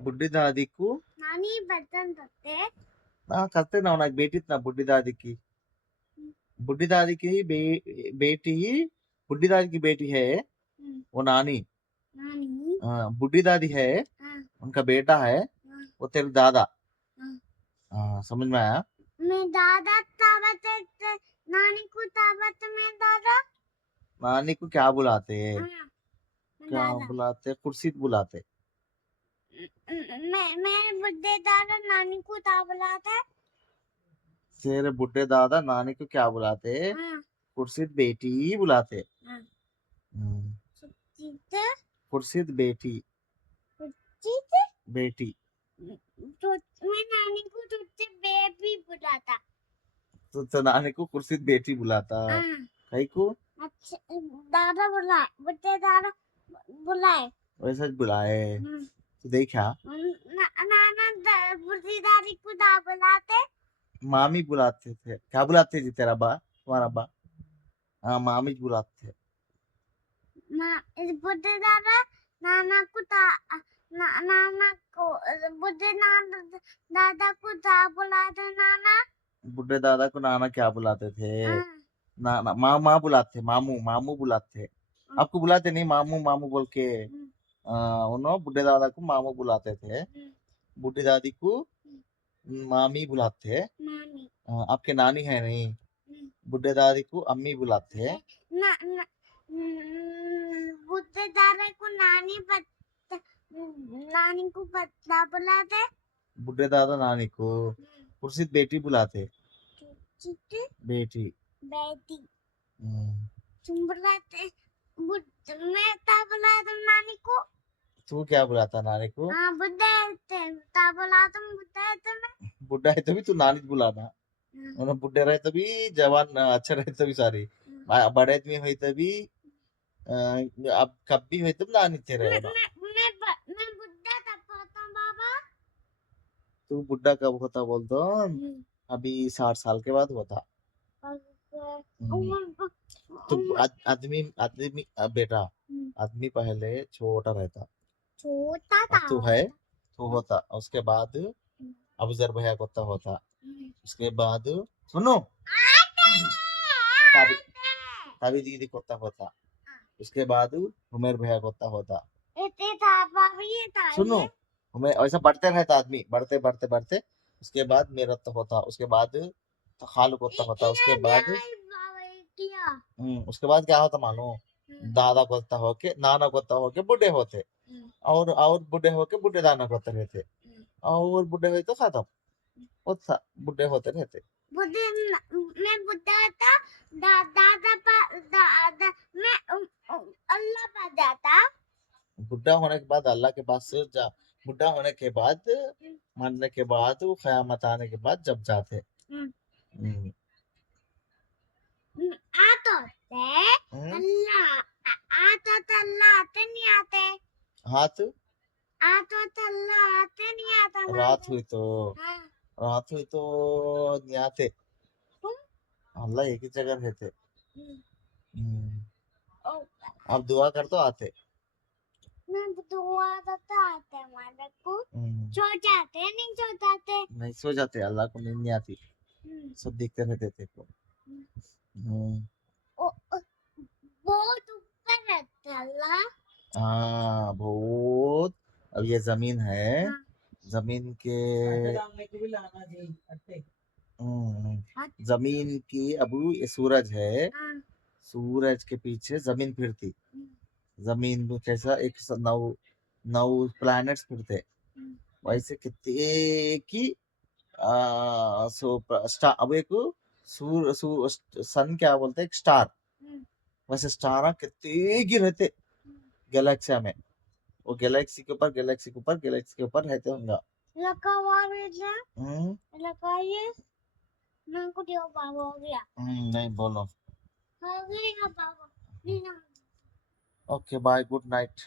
బుడ్డి దాదికు नानी बर्तन धोते। करते ना నాకు బేటీ ఇतना బుడ్డి दादी की बुड्ढी दादी की बेटी बुड्ढी दादी की बेटी है वो नानी नानी बुड्ढी दादी है हाँ उनका बेटा है हाँ वो तेरे दादा हाँ। समझ में आया मैं दादा तावत नानी को तावत में दादा नानी को क्या बुलाते हाँ क्या दादा बुलाते कुर्सी बुलाते मैं बुड्ढे दादा नानी को ता बुलाता है। तेरे बुड्ढे दादा नानी को क्या बुलाते हाँ कुर्सी बेटी बुलाते हाँ हम्म, चीते कुर्सी बेटी चीते बेटी तो मैं नानी को तुझसे बेबी बुलाता। तो नानी को कुर्सी बेटी बुलाता हाँ कहीं को अच्छा दादा बुलाए बुड्ढे दादा बुलाए वैसा ही बुलाए हम्म। तो देखा नाना बुड्ढी दादी को दा बुलाते। मामी बुलाते थे क्या बुलाते थे तेरा बा तुम्हारा बा हाँ मामी बुलाते थे इस बुड्ढे दादा नाना को नाना को बुड्ढे दादा को दा बुलाते नाना। बुड्ढे दादा को नाना क्या बुलाते थे हाँ नाना मामा बुलाते मामू मामू बुलाते आपको बुलाते नहीं मामू मामू बोल के उन्होंने बुड्ढे दादा को मामू बुलाते थे बुड्ढी दादी को मामी बुलाते मामी आपके नानी है नहीं बुड्ढे दादी को अम्मी बुलाते हैं ना बुड्ढे दादा को नानी को बच्चा बुलाते। बुड्ढे दादा नानी को कुर्सी बेटी बुलाते चिट्टी बेटी बेटी हम्म, तुम बुलाते मैं ता बुलाता नानी को। तू क्या बुलाता नानी को हाँ बुड्ढे थे ता बुलाता बुड्ढे थे मैं। बुड्ढा है तभी तू नानी बुलाना उन्हें बुड्ढे रहे तभी जवान अच्छे रहे तभी सारी बड़े आदमी हुई तभी अब कब भी हुई तब नानी थे रहे ना मैं बुड्ढा तब होता बाबा। तू बुड्ढा कब होता बोल दो अभी 60 साल के बाद होता तो आदमी आदमी बेटा आदमी पहले छोटा रहता छोटा अब था तू है तो होता उसके बाद अबजर भैया कोता होता उसके बाद सुनो तभी तभी दीदी कोता होता उसके बाद उमेर भैया कोता होता इतने था बाबा ये था सुनो ये। हमें ऐसा बढ़ते रहता आदमी बढ़ते बढ़ते बढ़ते उसके बाद मेरा तो होता उसके बाद तो खालू कोता होता उसके बाद उसके बाद क्या होता मानो दादा कोता होके नाना कोता होके बुढ़े होते और बुढ़े होके बुढ़े दाना कोते रहते और बुढ़े हुए तो खत्म होता बुढ़े होते रहते बुद्धि मैं बुद्धा था दादा दादा मैं अल्लाह पर जाता। बुढ़ा होने के बाद अल्लाह के पास जा बुढ़ा होने के बाद मरने के बाद वो क़यामत आने के बाद जब जाते हम्म, आ तो अल्लाह आ तो अल्लाह आते नहीं आते हाथ आ तो अल्लाह आते नहीं आता रात हुई तो हाँ रात हुई तो नहीं आते अल्लाह एक ही जगह रहते अब दुआ कर तो आते मैं दुआ करता आते हमारे को सो जाते नहीं सो जाते नहीं सो जाते अल्लाह को नींद नहीं आती सब दिखते रहते थे को बहुत ऊपर रहते अल्लाह। हाँ बहुत अब ये जमीन है हाँ। जमीन के जमीन की अब ये सूरज है हाँ। सूरज के पीछे जमीन फिरती जमीन में कैसा एक नौ नौ प्लैनेट्स फिरते वैसे कितने की स्टार अब एक सन क्या बोलते हैं एक स्टार वैसे स्टार कितने की रहते गैलेक्सी में वो गैलेक्सी के ऊपर गैलेक्सी के ऊपर गैलेक्सी के ऊपर रहते होंगे लगा ये मैं को दियो बाबा हो गया नहीं बोलो हो गया बाबा ओके बाय गुड नाइट